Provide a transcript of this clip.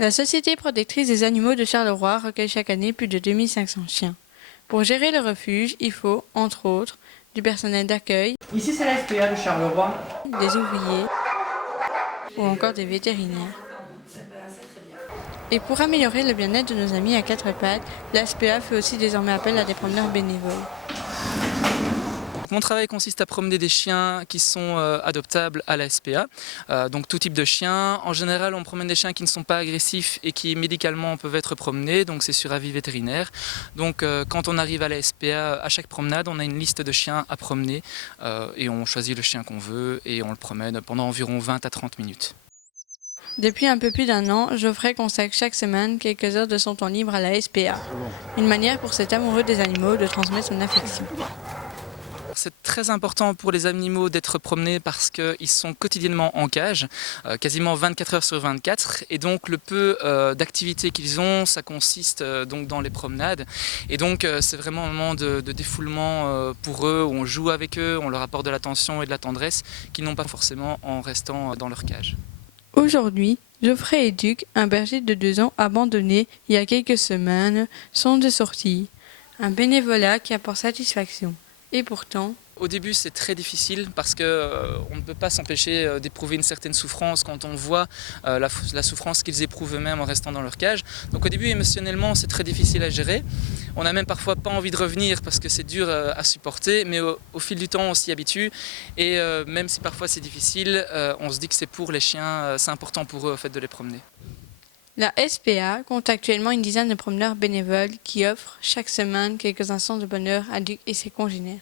La Société protectrice des animaux de Charleroi recueille chaque année plus de 2500 chiens. Pour gérer le refuge, il faut, entre autres, du personnel d'accueil, Ici, c'est la SPA de Charleroi. des ouvriers ou encore des vétérinaires. Et pour améliorer le bien-être de nos amis à quatre pattes, la SPA fait aussi désormais appel à des promeneurs bénévoles. Mon travail consiste à promener des chiens qui sont adoptables à la SPA, donc tout type de chiens. En général, on promène des chiens qui ne sont pas agressifs et qui médicalement peuvent être promenés, donc c'est sur avis vétérinaire. Donc quand on arrive à la SPA, à chaque promenade, on a une liste de chiens à promener et on choisit le chien qu'on veut et on le promène pendant environ 20 à 30 minutes. Depuis un peu plus d'un an, Geoffrey consacre chaque semaine quelques heures de son temps libre à la SPA. Une manière pour cet amoureux des animaux de transmettre son affection. C'est très important pour les animaux d'être promenés parce qu'ils sont quotidiennement en cage, quasiment 24 heures sur 24. Et donc le peu d'activités qu'ils ont, ça consiste donc dans les promenades. Et donc c'est vraiment un moment de défoulement pour eux, où on joue avec eux, on leur apporte de l'attention et de la tendresse qu'ils n'ont pas forcément en restant dans leur cage. Aujourd'hui, Geoffrey éduque un berger de 2 ans abandonné il y a quelques semaines son de sortie. Un bénévolat qui apporte satisfaction. Et pourtant, au début, c'est très difficile parce qu'on ne peut pas s'empêcher d'éprouver une certaine souffrance quand on voit la souffrance qu'ils éprouvent eux-mêmes en restant dans leur cage. Donc au début, émotionnellement, c'est très difficile à gérer. On n'a même parfois pas envie de revenir parce que c'est dur à supporter, mais au fil du temps, on s'y habitue. Et même si parfois c'est difficile, on se dit que c'est pour les chiens, c'est important pour eux au fait de les promener. La SPA compte actuellement une dizaine de promeneurs bénévoles qui offrent chaque semaine quelques instants de bonheur à Duc et ses congénères.